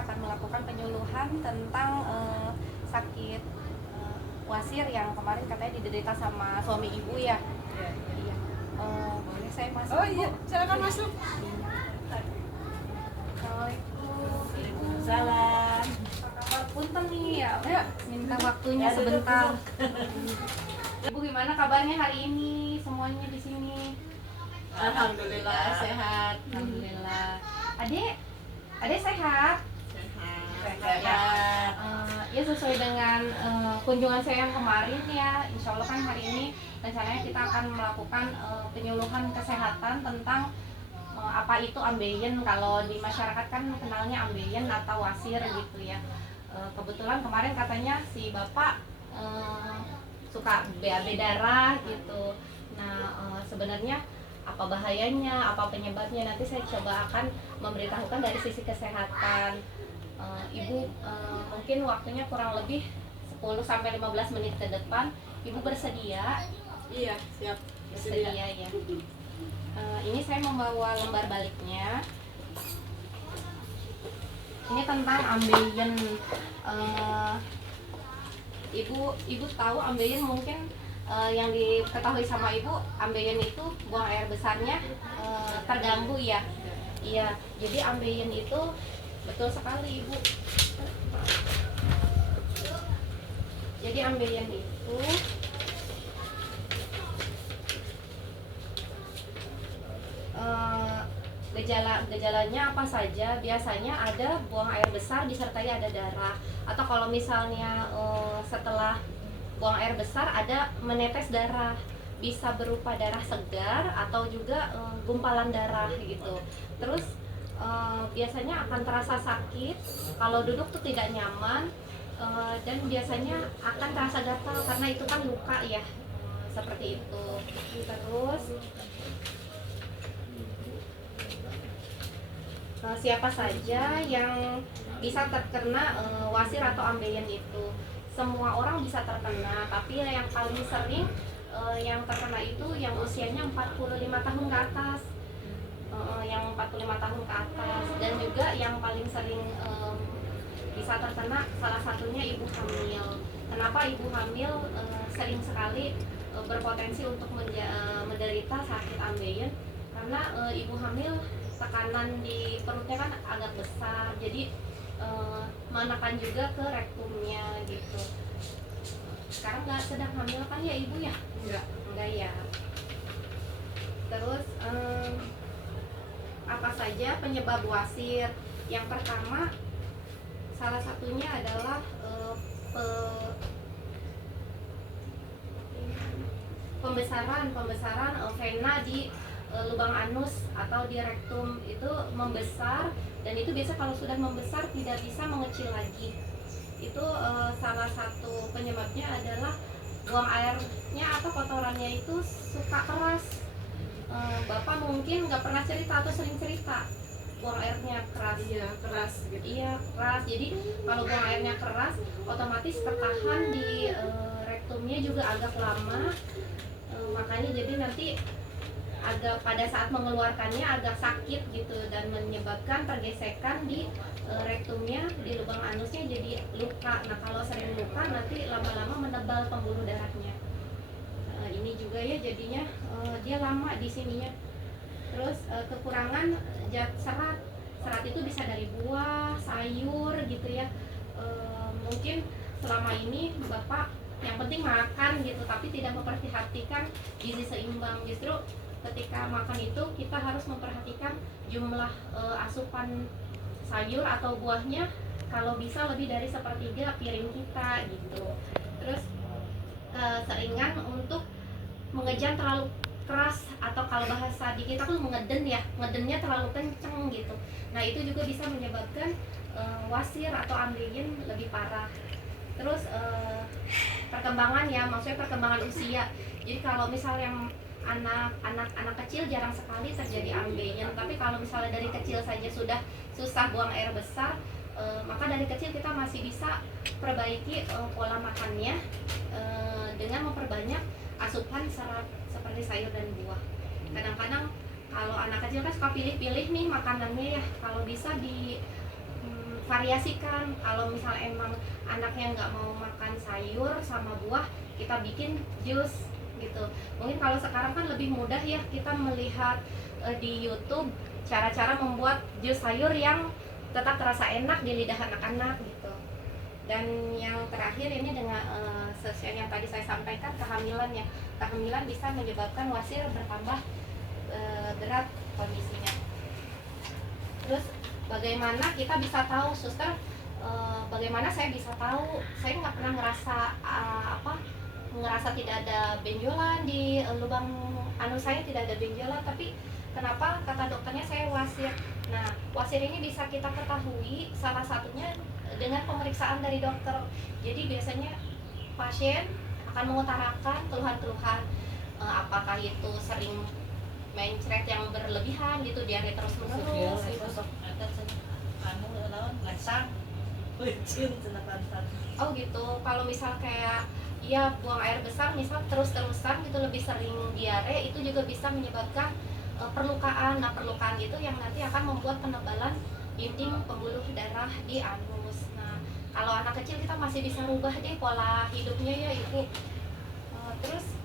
kita akan melakukan penyuluhan tentang sakit wasir yang kemarin katanya diderita sama suami ibu ya. Iya. Boleh saya masuk? Oh iya, silakan masuk. Assalamualaikum. Waalaikumsalam. Kabar punten nih ya. Ya. Minta waktunya Ya, duduk, sebentar. duduk. Ibu gimana kabarnya hari ini? Semuanya di sini. Alhamdulillah sehat. Alhamdulillah. Adek sehat? Sehat. Ya sesuai dengan kunjungan saya yang kemarin ya, insya Allah kan hari ini rencananya kita akan melakukan penyuluhan kesehatan tentang apa itu ambeien. Kalau di masyarakat kan kenalnya ambeien atau wasir gitu ya. Kebetulan kemarin katanya si bapak suka BAB darah gitu. Nah sebenarnya apa bahayanya, apa penyebabnya, nanti saya coba akan memberitahukan dari sisi kesehatan. Ibu mungkin waktunya kurang lebih 10-15 menit ke depan. Ibu bersedia? Iya, siap. Bersedia ya. Ini saya membawa lembar baliknya. Ini tentang ambeien. Ibu tahu ambeien mungkin yang diketahui sama ibu, ambeien itu buang air besarnya terganggu ya. Iya, jadi ambeien itu betul sekali ibu. Jadi ambeien itu gejalanya apa saja? Biasanya ada buang air besar disertai ada darah, atau kalau misalnya setelah buang air besar ada menetes darah, bisa berupa darah segar atau juga gumpalan darah gitu. Terus biasanya akan terasa sakit, kalau duduk tuh tidak nyaman, dan biasanya akan terasa gatal karena itu kan luka ya, seperti itu. Terus siapa saja yang bisa terkena wasir atau ambeien itu? Semua orang bisa terkena, tapi yang paling sering yang terkena itu yang usianya 45 tahun ke atas. Yang 45 tahun ke atas, dan juga yang paling sering bisa terkena salah satunya ibu hamil. Kenapa ibu hamil sering sekali berpotensi untuk menderita sakit ambeien? Karena ibu hamil tekanan di perutnya kan agak besar, jadi menekan juga ke rektumnya gitu. Sekarang nggak sedang hamil kan ya ibu ya? Enggak ya. Terus apa saja penyebab wasir? Yang pertama, salah satunya adalah pembesaran vena di lubang anus atau di rektum itu membesar, dan itu biasa kalau sudah membesar tidak bisa mengecil lagi. Itu salah satu penyebabnya adalah buang airnya atau kotorannya itu suka keras. Bapak mungkin nggak pernah cerita atau sering cerita buang airnya keras. Iya, keras gitu. Iya, keras. Jadi kalau buang airnya keras, otomatis tertahan di rektumnya juga agak lama. Makanya jadi nanti agak pada saat mengeluarkannya agak sakit gitu, dan menyebabkan pergesekan di rektumnya, di lubang anusnya jadi luka. Nah kalau sering luka nanti lama-lama menebal pembuluh darahnya. Ini juga ya jadinya dia lama di sininya. Terus kekurangan serat itu bisa dari buah, sayur gitu ya. Mungkin selama ini bapak yang penting makan gitu, tapi tidak memperhatikan gizi seimbang. Justru ketika makan itu kita harus memperhatikan jumlah asupan sayur atau buahnya, kalau bisa lebih dari 1/3 piring kita gitu. Terus seringan untuk mengejan terlalu keras, atau kalau bahasa di kita tuh mengeden ya, ngedennya terlalu kenceng gitu. Nah itu juga bisa menyebabkan wasir atau ambeien lebih parah. Terus perkembangan ya, maksudnya perkembangan usia. Jadi kalau misalnya anak kecil jarang sekali terjadi ambeien, tapi kalau misalnya dari kecil saja sudah susah buang air besar, maka dari kecil kita masih bisa perbaiki pola makannya dengan memperbanyak asupan serat seperti sayur dan buah. Kadang-kadang kalau anak kecil kan suka pilih-pilih nih makanannya ya, kalau bisa di variasikan. Kalau misalnya emang anaknya nggak mau makan sayur sama buah, kita bikin jus gitu. Mungkin kalau sekarang kan lebih mudah ya, kita melihat di YouTube cara-cara membuat jus sayur yang tetap terasa enak di lidah anak-anak gitu. Dan yang terakhir ini dengan sesuai yang tadi saya sampaikan, kehamilan ya. Kehamilan bisa menyebabkan wasir bertambah berat kondisinya. Terus bagaimana kita bisa tahu, suster, bagaimana saya bisa tahu? Saya nggak pernah ngerasa tidak ada benjolan di lubang anus saya, tidak ada benjolan, tapi kenapa kata dokternya saya wasir? Nah, wasir ini bisa kita ketahui salah satunya dengan pemeriksaan dari dokter. Jadi biasanya pasien akan mengutarakan keluhan-keluhan, apakah itu sering mencret yang berlebihan gitu, diare terus menerus gitu. Oh gitu. Kalau misal kayak ya buang air besar misal terus-terusan gitu, lebih sering diare, itu juga bisa menyebabkan perlukaan. Nah, perlukaan itu yang nanti akan membuat penebalan dinding pembuluh darah di anus. Nah, kalau anak kecil kita masih bisa rubah deh pola hidupnya ya ibu. Terus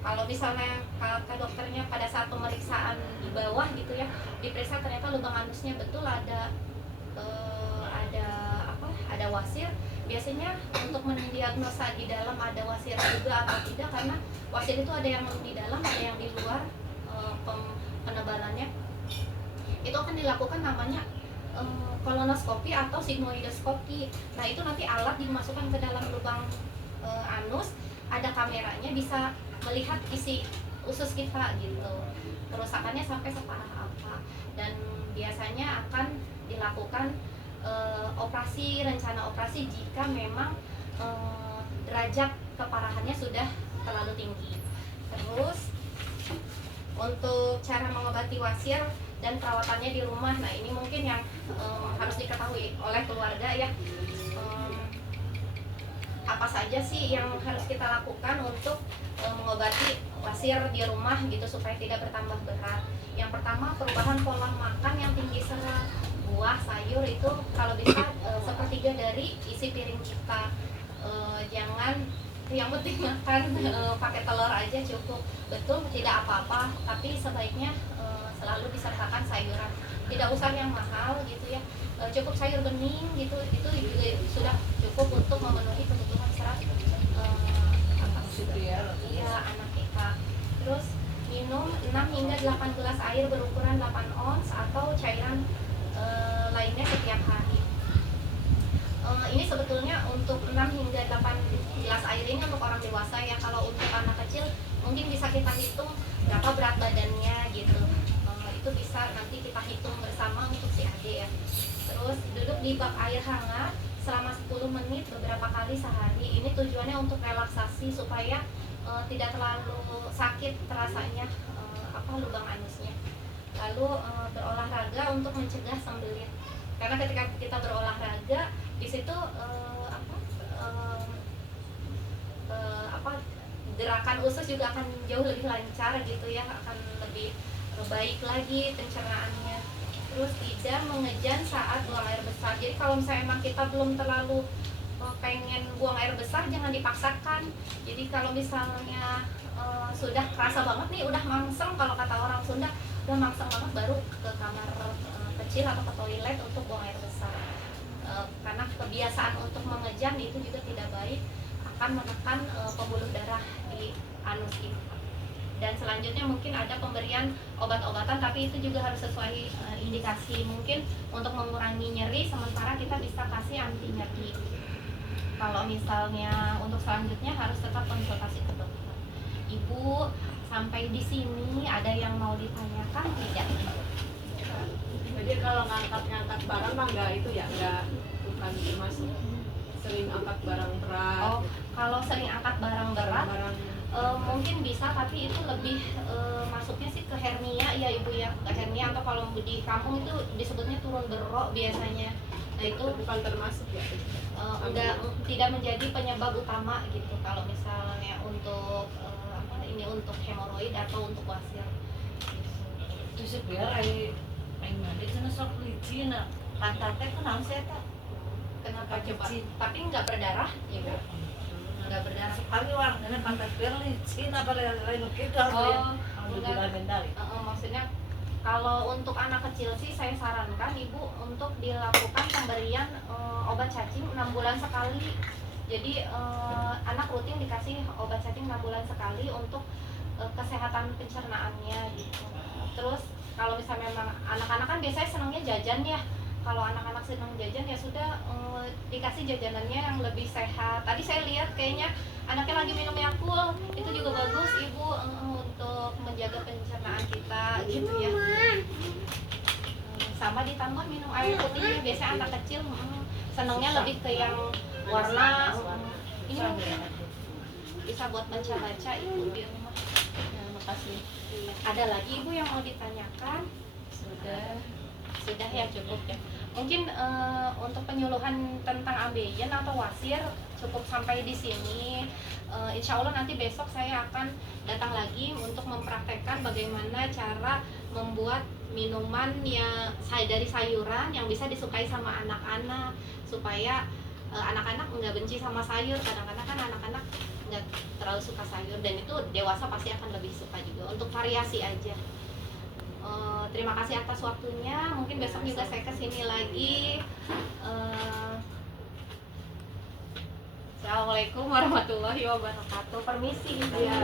kalau misalnya kata dokternya pada saat pemeriksaan di bawah gitu ya, diperiksa ternyata lubang anusnya betul ada ada wasir. Biasanya untuk mendiagnosa di dalam ada wasir juga atau tidak, karena wasir itu ada yang di dalam, ada yang di luar penebalannya. Itu akan dilakukan namanya kolonoskopi atau sigmoidoskopi. Nah, itu nanti alat dimasukkan ke dalam lubang anus, ada kameranya, bisa melihat isi usus kita gitu, kerusakannya sampai separah apa, dan biasanya akan dilakukan operasi, rencana operasi jika memang derajat keparahannya sudah terlalu tinggi. Terus untuk cara mengobati wasir dan perawatannya di rumah, nah ini mungkin yang harus diketahui oleh keluarga ya. Apa saja sih yang harus kita lakukan untuk mengobati wasir di rumah gitu supaya tidak bertambah berat? Yang pertama, perubahan pola makan yang tinggi serat. Buah, sayur itu kalau bisa sepertiga dari isi piring kita. Jangan yang penting makan pakai telur aja cukup. Betul, tidak apa-apa, tapi sebaiknya selalu disertakan sayuran. Tidak usah yang mahal gitu ya. Cukup sayur bening gitu, itu juga sudah cukup untuk memenuhi kebutuhan serat iya anak kita. Terus minum 6 hingga 8 gelas air berukuran 8 ons atau cairan lainnya setiap hari. Ini sebetulnya untuk 6 hingga 8 gelas air ini untuk orang dewasa ya. Kalau untuk anak kecil mungkin bisa kita hitung berapa berat badannya gitu. Itu bisa nanti kita hitung bersama untuk si adik ya. Terus duduk di bak air hangat selama 10 menit beberapa kali sehari. Ini tujuannya untuk relaksasi supaya tidak terlalu sakit terasanya lubang anusnya. Lalu berolahraga untuk mencegah sembelit. Karena ketika kita berolahraga di situ gerakan usus juga akan jauh lebih lancar gitu ya, akan lebih baik lagi pencernaannya. Terus tidak mengejan saat buang air besar. Jadi kalau misalnya emang kita belum terlalu pengen buang air besar, jangan dipaksakan. Jadi kalau misalnya sudah kerasa banget nih, udah mangseng, kalau kata orang Sunda udah mangseng banget, baru ke kamar kecil atau ke toilet untuk buang air besar. Karena kebiasaan untuk mengejan itu juga tidak baik, akan menekan pembuluh darah di anus ini. Dan selanjutnya mungkin ada pemberian obat-obatan, tapi itu juga harus sesuai indikasi. Mungkin untuk mengurangi nyeri sementara kita bisa kasih anti nyeri. Kalau misalnya untuk selanjutnya harus tetap konsultasi ke dokter. Ibu, sampai di sini ada yang mau ditanyakan tidak? Jadi kalau ngangkat barang mah enggak itu ya, enggak, bukan termasuk sering angkat barang berat. Oh, kalau sering angkat barang berat mungkin bisa, tapi itu lebih masuknya sih ke hernia ya ibu ya, ke hernia, atau kalau di kampung itu disebutnya turun berok biasanya. Nah itu bukan termasuk ya. Tidak menjadi penyebab utama gitu kalau misalnya untuk untuk hemoroid atau untuk wasir. Terus biar aing mandi cenah sok licin, pantatnya kunaon sih eta? Kenapa coba? Tapi nggak berdarah, ibu? Nggak berdarah. Sekali orang ini pantai licin apa lain kita Oh, alhamdulillah. maksudnya kalau untuk anak kecil sih saya sarankan ibu untuk dilakukan pemberian obat cacing 6 bulan sekali. Jadi anak rutin dikasih obat cacing 6 bulan sekali untuk kesehatan pencernaannya gitu. Terus kalau misalnya memang anak-anak kan biasanya senangnya jajan ya. Kalau anak-anak senang jajan ya sudah dikasih jajanannya yang lebih sehat. Tadi saya lihat kayaknya anaknya lagi minum Yakult, itu juga bagus ibu untuk menjaga pencernaan kita gitu ya. Sama ditambah minum air putih, biasanya anak kecil senangnya lebih ke yang warna. Ini mungkin bisa buat baca-baca ibu di rumah. Makasih. Ada lagi ibu yang mau ditanyakan? Sudah ya, cukup ya. Mungkin untuk penyuluhan tentang ambeien atau wasir cukup sampai di sini. Insya Allah nanti besok saya akan datang lagi untuk mempraktekkan bagaimana cara membuat minuman yang dari sayuran yang bisa disukai sama anak-anak, supaya anak-anak nggak benci sama sayur. Kadang-kadang kan anak-anak nggak terlalu suka sayur, dan itu dewasa pasti akan lebih suka juga. Untuk variasi aja. Terima kasih atas waktunya. Mungkin besok juga saya kesini lagi. Assalamualaikum warahmatullahi wabarakatuh. Permisi. Ya.